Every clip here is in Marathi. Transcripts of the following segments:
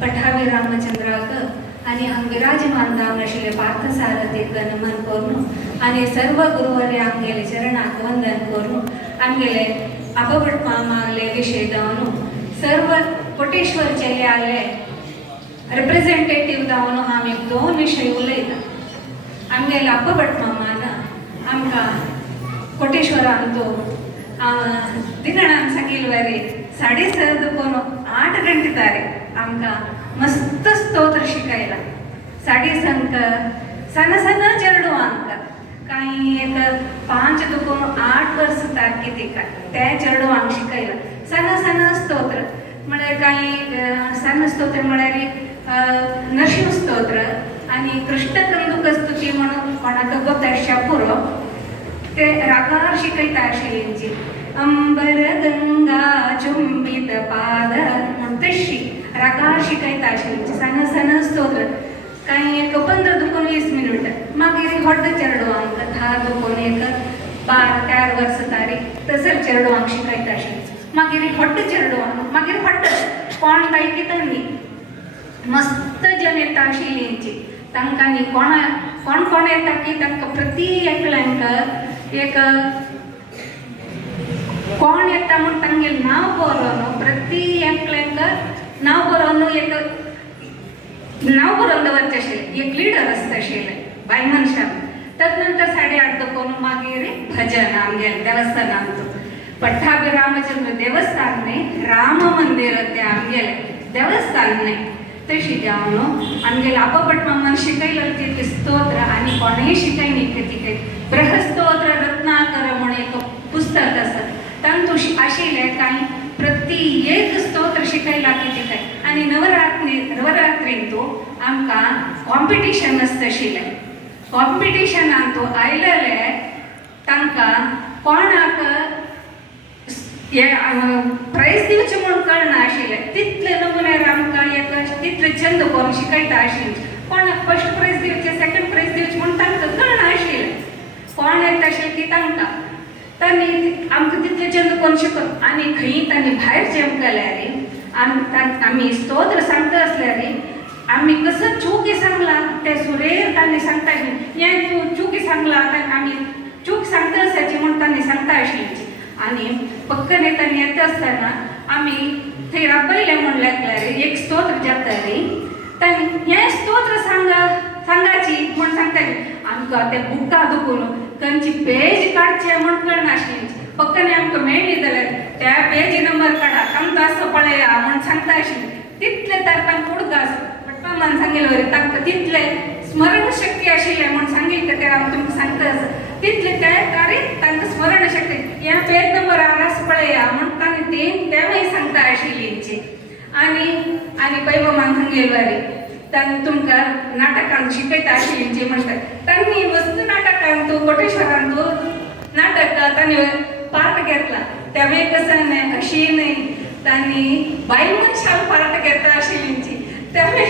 पठावी रामचंद्राक आणि विराजमान जावन आशिल्ले पार्थसारथीक नमन करून आणि सर्व गुरुवर्य आमगेले चरणाक वंदन करून आमगेले अपभट मामागले विषय जावन सर्व कोटेश्वर चेले आले रिप्रेझेंटेटिव्ह जावन आमी दोन विषय उलयता. आमगेले अपभट मामान आमकां कोटेश्वरान तो दिगणान सांगिल्ले वरे 7:30 गंटे तारे आमकां मस्त स्तोत्र शिकयला. 7:30 सन चेडवांक काही एक 5-8 वर्स तारखे ते चेडवांक शिकयला. सन स्तोत्र म्हळ्यार काही सन स्तोत्र म्हळ्यार नरसिंह स्तोत्र आणि कृष्ण कंदुक स्तुती म्हणून कोणाक गोता शापुरो ते रागार शिकयता आशिल्लींची. अंबर गंगा चुंबित पाद म्हण तशी रागार शिकयता आशिल्लींची सन स्तोत्र. काही एक 15-20 मिनिट मागीर व्हड चेडवांक 10-12 वर्स तारी तसर चेडवांक शिकयता आशिल्ली. मागीर व्हड चेडवांक मागीर व्हड कोण ताई कितनी मस्त जन येता आशिल्लींची. तांकां न्ही कोण येता की तांकां प्रती एकल्यांक एक कोण येता म्हूण तांगेलें नांव बरोवन प्रती एकल्यांक नांव बरोवन एक नांव बरोवन दवरचें आशिल्लें. एक लिडर आसता आशिल्लें बाय मनशान. तदनंतर 8:30 मागीर भजन आमगेलें देवस्थानांत पठाभी रामचंद्र देवस्थान न्ही राम मंदिर तें आमगेलें देवस्थान न्ही. तशी जावन आमगेले अपभट मामान शिकयलें तितलें स्तोत्र आनी कोणेय शिकयनी ती बृहस्तोत्र रत्नाकर म्हूण एक पुस्तक आसा तातूंत आशिल्लें कांय प्रती एक स्तोत्र शिकयला कितें काय. आनी नवरात्रीन तो आमकां कॉम्पिटिशन आसता आशिल्लें. कॉम्पिटिशनान तो आयलेले तांकां कोणाक प्रायज दिवचें म्हूण कळना आशिल्लें. तितले नमुन्यार आमकां एक तितले छंद करून शिकयता आशिल्लें. कोणाक फर्स्ट प्रायज दिवचें सेकंड प्रायज दिवचें म्हूण तांकां कळना आशिल्लें. कोण येता आशिल्लें की तांकां तांणी आमकां तितले छंद करून शिकप आनी खंय तांणी भायर जेवल्यार आमी स्तोत्र सांगता आसल्यार आमी कसो चूक सांगला ते सुरेर तांणी सांगता आशिल्लीं. हें चूक सांगला आमी चूक सांगता आसाची म्हूण तांणी सांगता आशिल्लीं. आनी पक्कन येताना येता आसतना आमी थंय राबयलें म्हूण लागल्यार एक स्तोत्र जाताली. तांणी हें स्तोत्र सांगाची म्हूण सांगताली. आमकां तें बुकां दुखून खंयची पेज काडचें म्हूण कळनाशिल्लीं. पक्कन आमकां मेळ्ळी जाल्यार त्या पेज नंबर काडा आमकां असो पळया म्हूण सांगता आशिल्लीं. तितले तर तांकां उडगास पटपामान सांगिल्लें वरी तांकां तितले स्मरण शक्ती आशिल्लें म्हूण सांगिल्लें ते हांव तुमकां सांगता आसा. तितले ते तारी तांकां स्मरण शक्ती ह्या पेज नंबर आस पळया म्हूण तांणी तेवूय सांगता आशिल्लींची. आनी पैबमान सांगिल्लें वरी तांणी तुमकां नाटकांत शिकयता आशिल्लींची म्हणटात. तांणी मस्त नाटकांत कोटेश्वरांत नाटक तांणी पार्ट घेतला. त्या मेकसन अशीन तांणी बायल मनशान पार्ट घेता आशिल्लींची. त्यामुळे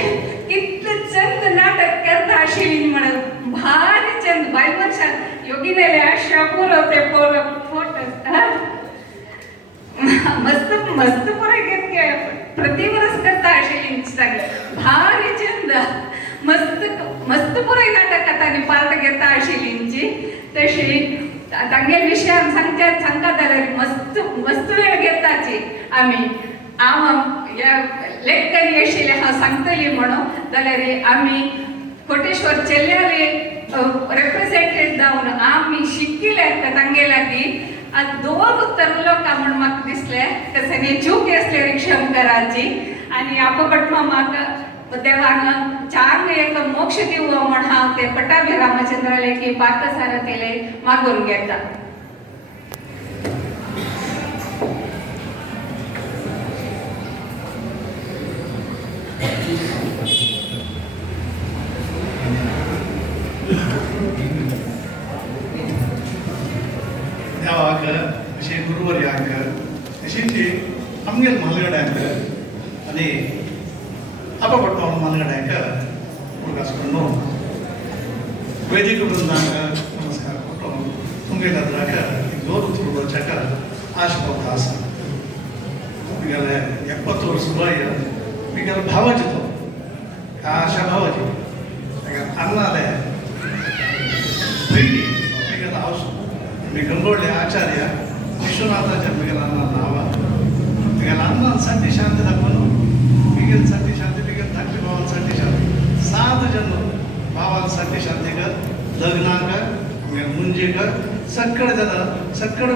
कितले चंद नाटक करता आशिल्लीं म्हणून भारी चंद बायल मनशान योगिनेले शापुरो ते फोटो मस्त पुरे घेतले प्रति वर्स करता आशिल्लीं सगळे भारी चंद मस्त पुरे नाटकां तांणी पार्ट घेता आशिल्लींची. तशी तांगेले विशयान सांगता जाल्यार मस्त वेळ घेताची आमी. हांव लेखकरी आशिल्लें हांव सांगतली म्हणून जाल्यार आमी कोटेश्वर चेल्याले रिप्रेझेंटेड जावन आमी शिकिल्ले तांगेल्या ती दोन उत्तर उलोवंक म्हूण म्हाका दिसलें. तशें चूक आसली क्षमकराची आनी अपभट मामाक देवान चार एक मोक्ष दिवो म्हूण हांव ते पठाभी रामचंद्राले की पार्थसारथीले मागून घेता. देवाक अशें गुरुवर्यांक अशें आमगेर मालगड्यांक आनी अपभट मालगड्यांक मुखासकडून वैदिक वृंदांक नमस्कार करून तुमगेल्याक दोन उतरवच्याक आस्पद आसा. तुगेले 70 वर्स वय तुगेले भावाचे तो मी गंगोळले आचार्य विश्वनाथाच्या मिगेला नाव मिगेला अन्नांसाठी शांती दाखवून मिगेलसाठी शांती मिगेल धाकटे भावांसाठी शांती 7 जण भावांसाठी शांती कर लग्न कर मुंजे कर सक्कड जण सक्कड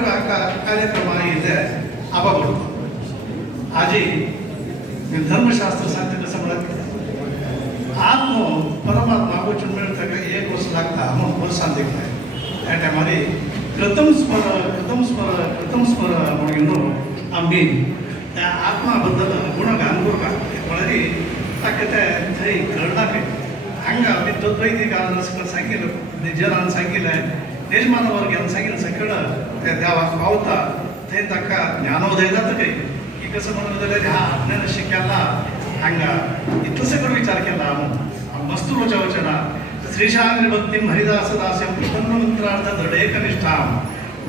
कार्यक्रम येते आबा बोलतो आजी धर्मशास्त्र सांगते कसं म्हणत आत्म परमात्मा गोचून मिळतं का 1 वर्ष लागता म्हणून वर्षांत देखील त्या टायमारी प्रथम स्मर म्हणून आम्ही त्या आत्माबद्दल गुणगान करता म्हळ्यार ताका ते थंय घडना काय हांगा मी तद्वैती कारण सांगितलं जनान सांगितलें यजमान वर्गान सांगितलं सकड त्या देवाक पावता थंय ताका ज्ञानोदय जाता काय की कसं म्हणून जाल्यार ह्या आपल्याला शिक्याला हांगा इतलो सकड विचार केला मस्तुरोच्या वचना श्रीशांग्री भक्तीम हरिदास दास्यम प्रपन्न मंत्रार्थ दृढेक निष्ठाम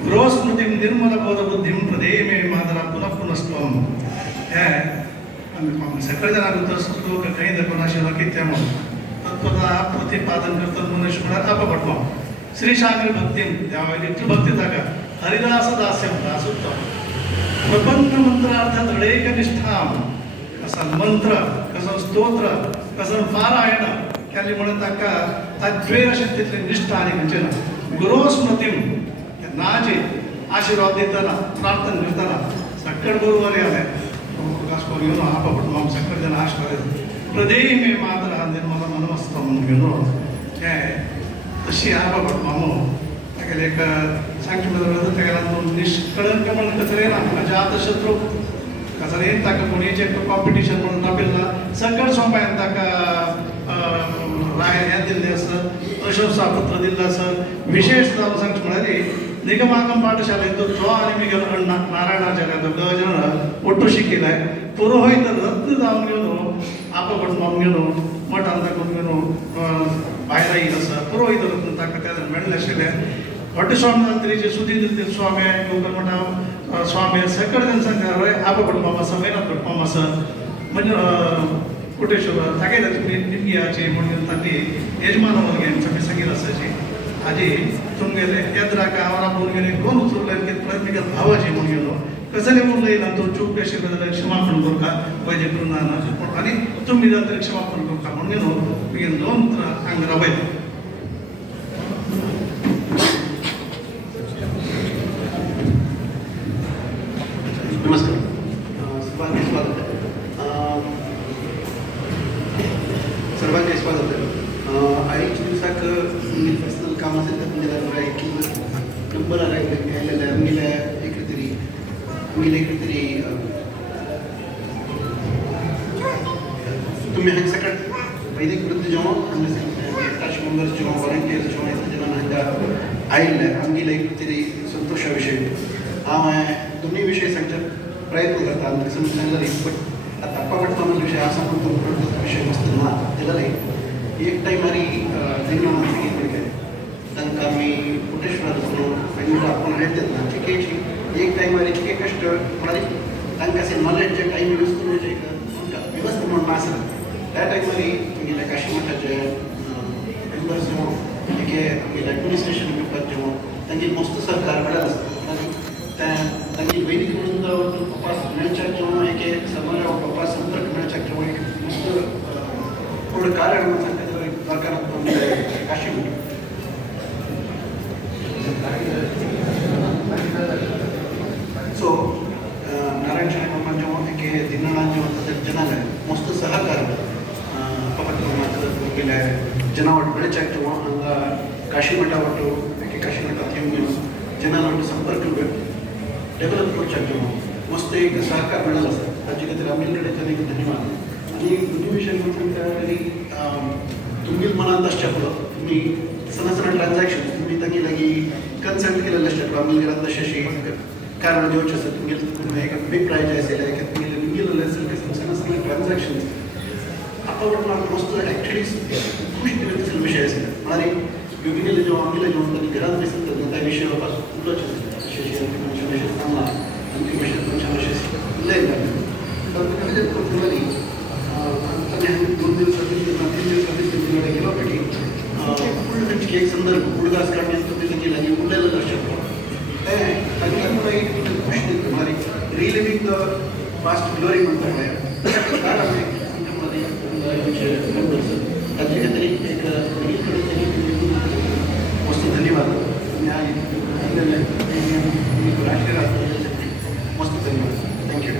गृहस्मृतीम निर्मल बोध बुद्धिम प्रदेय मे मादरा पुनः पुनस्त्वम हे सकळ जणांक उत्तर सुचलो काही कोणाशी कित्या म्हणून तत्वता प्रतिपादन करतात मनुष्य म्हणाल अपपटलो श्रीशांग्री भक्तीम देवा इतली भक्ती ताका हरिदास दास्यम दासत्व प्रपन्न मंत्रार्थ दृढेक निष्ठाम कसा मंत्र कसं स्तोत्र कसं पारायण केले म्हणून ताका ताद्वेर अशें तितली निष्ठा आनी खंयचे ना गुरुस्मृतीम नाचे आशीर्वाद दितना प्रार्थना करतना सक्कड बरोबर आले करून घेऊन आपा कुटुंबाक सक्कड जण आशीर्वाद प्रदेय मे मात्र निर्मला मनमस्त म्हणून घेऊन हे तशी आपा कुटुंबामो ताका एक सांगचे बरोबर ताका निष्कळंक म्हणून कचरे ना अजात शत्रू कसं ताका कोणीचे कॉम्पिटिशन म्हणून राबिल्ला सकळ सोंपायन ताका राय हें दिल्लें आसा प्रशंसापत्र दिल्लें आसा विशेष जावन सांगचें म्हळ्यार निगमागम पाठशालेंतलो तो आनी मिगेल नारायणाचार्य दोग जाण ओट्टू शिकिल्ले पुरोहित रत्न जावन घेवन आपा कुटुंबाक घेवन मठान दाखोवन घेवन भायला येयलो आसा पुरोहित रत्न ताका त्या मेळ्ळें आशिल्लें व्हडले स्वामी तरीचे सुधी दिले स्वामी गोकर मठा स्वामी सकड जण सांगता आपा कुटुंबाक आसा मेहनत कुटुंबाक आसा म्हणजे कोटेश्वर तागे तुम्ही निमगियाचे म्हणून तांणी यजमान वर्गान सगळी सांगितलं असायची आजी तुमगेले येद्राका आवरा म्हणून गेले कोण उचलले प्रयत्न भावाचे म्हणून गेलो कसले म्हणून येयला तो चूक पेशे बद्दल क्षमापण करता वैद्य करून आणि तुम्ही जाता क्षमापण करता म्हणून गेलो तुगे 2 अंग रावयता नमस्कार सर्वांचे स्वागत आहे सर्वांचे स्वागत आहे आईच्या दिवसाक पर्सनल काम असेल तर तुमच्या की नंबर घ्यायला आमगेल्या एक तरी तुम्ही हांगा सकाळ वैदिक वृत्ती जेव्हा काश मेंबर्स जेव्हा वॉलंटियर्स जेव्हा येता हांगा आयिल्ले आमगेले एक तरी संतोशा विशय हांव दोन्ही विशय सांगचे प्रयत्न करता आनी समज सांगलें बट आतां पडटा विशय आसा पूण विशय मस्त ना जाल्यार एक टायमारी जेन्ना सांगितलें तांकां आमी कोटेश्वर बेंगलोर आपण येतात ना तिकेची एक टायमार इतके कश्ट म्हळ्यार तांकां अशें नॉलेज जे टायम यूज करपाचें तांकां वेवस्था म्हणून नासलें त्या टायमारी आमगेल्या काशी मठाचे मेंबर्स जेव्हा आमगेले एडमिनिस्ट्रेशन करतात जेव्हा तांची मस्त सहकार मेळ्ळें आसता तांची वैदिक वृंद पप्पा मेळच्याक जेव्हा एक समाजा पप्पा संपर्क मेळच्याक जेव्हा एक मस्त थोडं कारण काशी सो नारायण शरण बाबा जेव्हा एक दिनानाथ जेव्हा जनाला मस्त सहकार गेल्या जनावट बेळच्याक जेव्हा हांगा काशी मठा वाटो काशी मठात येवन जनाला वाटो संपर्क डेव्हलप करच्याक जेव्हा मस्त एक सहकार मेळ्ळो आसा ताचे खातीर आमचे कडेन एक धन्यवाद आणि दोन्ही विशय म्हणून तरी तुमगेल मनात आसच्या पळय तुम्ही सणासना ट्रान्झॅक्शन तुम्ही तांची लागी कन्सल्ट केलेले आसच्या पळय आमगेले घरांत अशी कारण जेवचे आसा तुमगेले एक अभिप्राय जे आशिल्ले तुमगेले निगेलेले आशिल्ले सणासना ट्रान्झॅक्शन आता वटून मस्त एक्चुअली खुश दिले विशय आशिल्ले म्हळ्यार योगिनेले जेव्हा आमगेले जेव्हा तांणी घरांत बसतात त्या विशय बाबा उलोवचें अशें सांगला आमचे विशय तुमच्या अशें उलयले तांणी 2 दिवस 3 दिवस गेलो पेटी एक संदर्भ उडगास काढण्यात तुम्ही लागी उरलेलं लक्षात रिलिव्हिंग द पास्ट ग्लोरी म्हणता फार आम्ही संघामध्ये त्यातली काहीतरी एक मस्त धन्यवाद राष्ट्रीय राजकारणासाठी मस्त धन्यवाद थँक्यू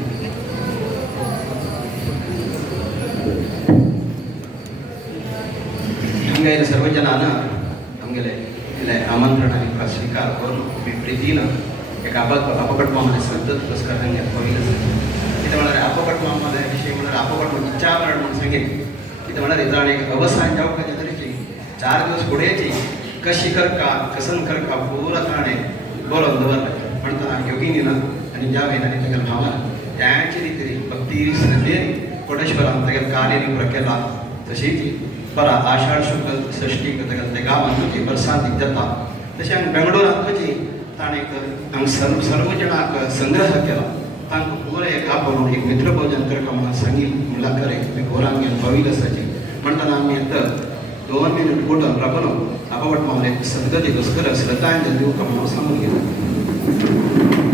नमगे सर्व जनांना नमगेले आमंत्रणाने स्वीकार करून मी प्रीतीनं एक अपघटनामध्ये सतत पुरस्कार घेण्यात होईलच कितें म्हळ्यार अपघटनामध्ये विशय म्हळ्यार अपघट विचार म्हणून सांगेन कितें म्हळ्यार जाण एक अवसाय जावं खंयच्या तरेची 4 दीस फुडेंची कशी करका कसन करका पुरो ताणें बरोवन दवरलें म्हणटना योगिनीनं आनी ज्या वेळांनी तेगेले भावान त्याचे रितीन भक्ती श्रद्धेन कोटेश्वरान तेगेलें कार्य पुरो केलां तशीच बरा आषाढ शुक्ल षष्टीक तेगेलें ते गांवांत तुजी वर्सांत जाता तशें हांगा बेंगळुरांत तुजी ताणें हांगा सर्व जाणांक संग्रह केला तांकां पुरे एक आपोवन एक मित्र भोजन करता म्हणून सांगिल म्हणल्यार खरें घोरांक घेवन पाविल आसाची म्हणटना आमी आतां 2 मिनट बोटन राखून अपघट मावले सद्गती घुसकर श्रद्धांजली दिवंक म्हणून सांगून घेता